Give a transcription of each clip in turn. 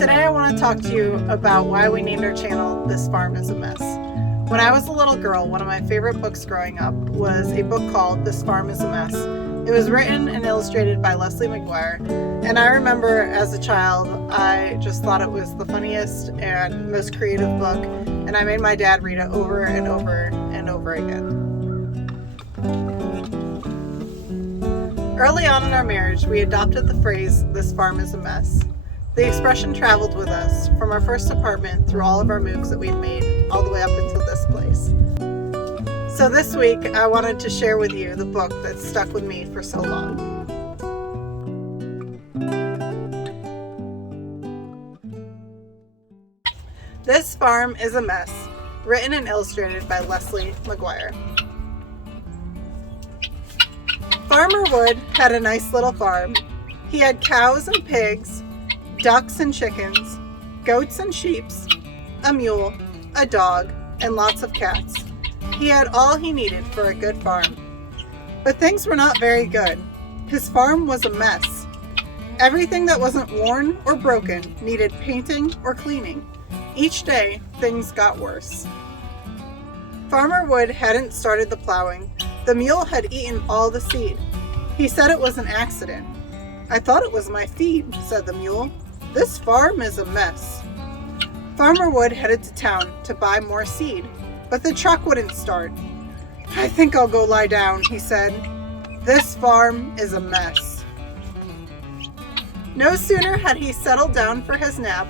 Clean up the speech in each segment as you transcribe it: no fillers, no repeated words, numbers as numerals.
Today I want to talk to you about why we named our channel This Farm is a Mess. When I was a little girl, one of my favorite books growing up was a book called This Farm is a Mess. It was written and illustrated by Leslie McGuire, and I remember as a child I just thought it was the funniest and most creative book, and I made my dad read it over and over and over again. Early on in our marriage, we adopted the phrase, "This farm is a mess." The expression traveled with us from our first apartment through all of our moves that we've made, all the way up until this place. So this week, I wanted to share with you the book that stuck with me for so long. This Farm is a Mess, written and illustrated by Leslie McGuire. Farmer Wood had a nice little farm. He had cows and pigs, ducks and chickens, goats and sheep, a mule, a dog, and lots of cats. He had all he needed for a good farm. But things were not very good. His farm was a mess. Everything that wasn't worn or broken needed painting or cleaning. Each day, things got worse. Farmer Wood hadn't started the plowing. The mule had eaten all the seed. He said it was an accident. "I thought it was my feed," said the mule. "This farm is a mess." Farmer Wood headed to town to buy more seed, but the truck wouldn't start. "I think I'll go lie down," he said. "This farm is a mess." No sooner had he settled down for his nap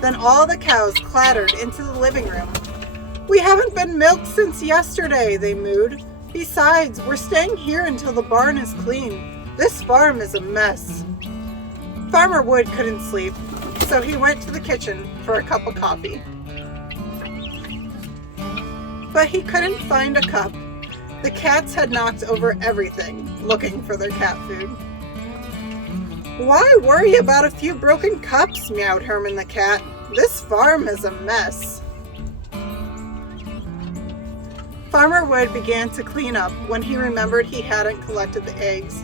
than all the cows clattered into the living room. "We haven't been milked since yesterday," they mooed. "Besides, we're staying here until the barn is clean. This farm is a mess." Farmer Wood couldn't sleep, so he went to the kitchen for a cup of coffee. But he couldn't find a cup. The cats had knocked over everything, looking for their cat food. "Why worry about a few broken cups?" meowed Herman the cat. "This farm is a mess." Farmer Wood began to clean up when he remembered he hadn't collected the eggs.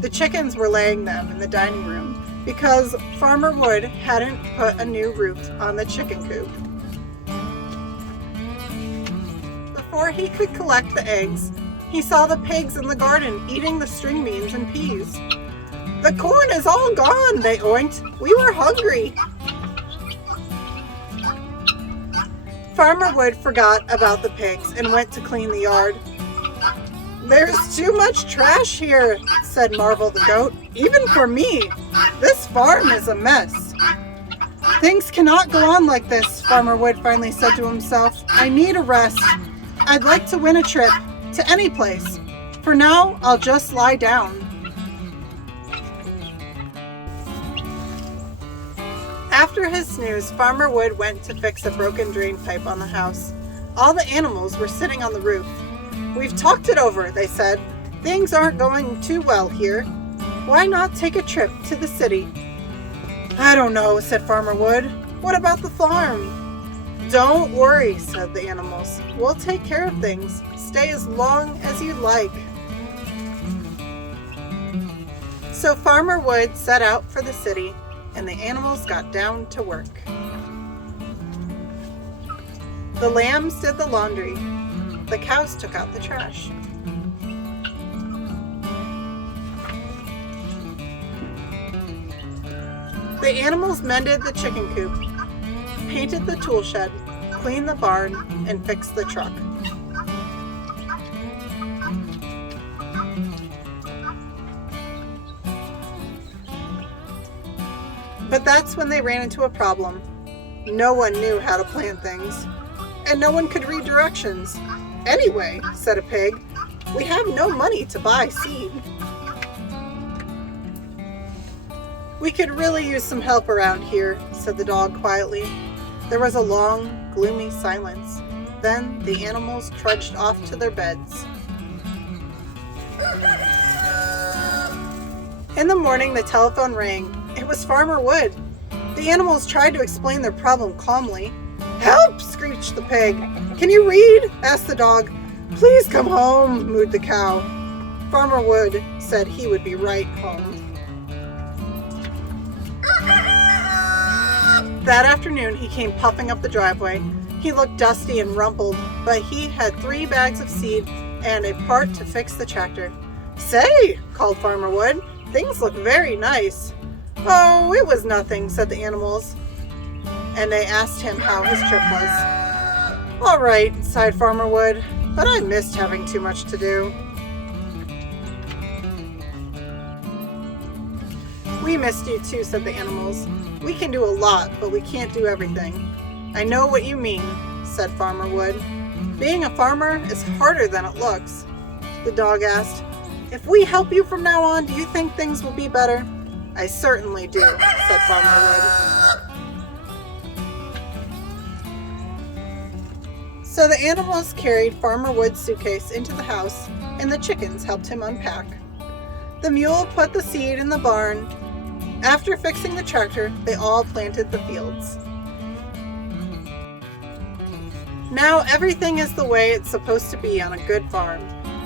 The chickens were laying them in the dining room because Farmer Wood hadn't put a new roof on the chicken coop. Before he could collect the eggs, he saw the pigs in the garden eating the string beans and peas. "The corn is all gone," they oinked. "We were hungry." Farmer Wood forgot about the pigs and went to clean the yard. "There's too much trash here," said Marvel the goat, "even for me. This farm is a mess." "Things cannot go on like this," Farmer Wood finally said to himself. "I need a rest. I'd like to win a trip to any place. For now, I'll just lie down." After his snooze, Farmer Wood went to fix a broken drain pipe on the house. All the animals were sitting on the roof. "We've talked it over," they said. "Things aren't going too well here. Why not take a trip to the city?" "I don't know," said Farmer Wood. "What about the farm?" "Don't worry," said the animals. "We'll take care of things. Stay as long as you like." So Farmer Wood set out for the city, and the animals got down to work. The lambs did the laundry. The cows took out the trash. The animals mended the chicken coop, painted the tool shed, cleaned the barn, and fixed the truck. But that's when they ran into a problem. No one knew how to plant things, and no one could read directions. "Anyway," said a pig, "we have no money to buy seed." "We could really use some help around here," said the dog quietly. There was a long, gloomy silence. Then the animals trudged off to their beds. In the morning, the telephone rang. It was Farmer Wood. The animals tried to explain their problem calmly. "Help!" screeched the pig. "Can you read?" asked the dog. "Please come home," mooed the cow. Farmer Wood said he would be right home. That afternoon, he came puffing up the driveway. He looked dusty and rumpled, but he had 3 bags of seed and a part to fix the tractor. "Say," called Farmer Wood, "things look very nice." "Oh, it was nothing," said the animals, and they asked him how his trip was. "All right," sighed Farmer Wood, "but I missed having too much to do." "We missed you too," said the animals. "We can do a lot, but we can't do everything." "I know what you mean," said Farmer Wood. "Being a farmer is harder than it looks." The dog asked, "If we help you from now on, do you think things will be better?" "I certainly do," said Farmer Wood. So the animals carried Farmer Wood's suitcase into the house, and the chickens helped him unpack. The mule put the seed in the barn. After fixing the tractor, they all planted the fields. Now everything is the way it's supposed to be on a good farm.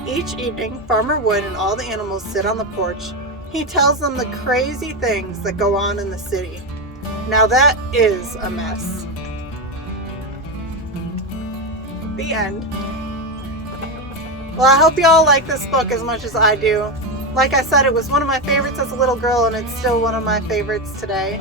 Each evening, Farmer Wood and all the animals sit on the porch. He tells them the crazy things that go on in the city. Now that is a mess. The end. Well, I hope you all like this book as much as I do. Like I said, it was one of my favorites as a little girl, and it's still one of my favorites today.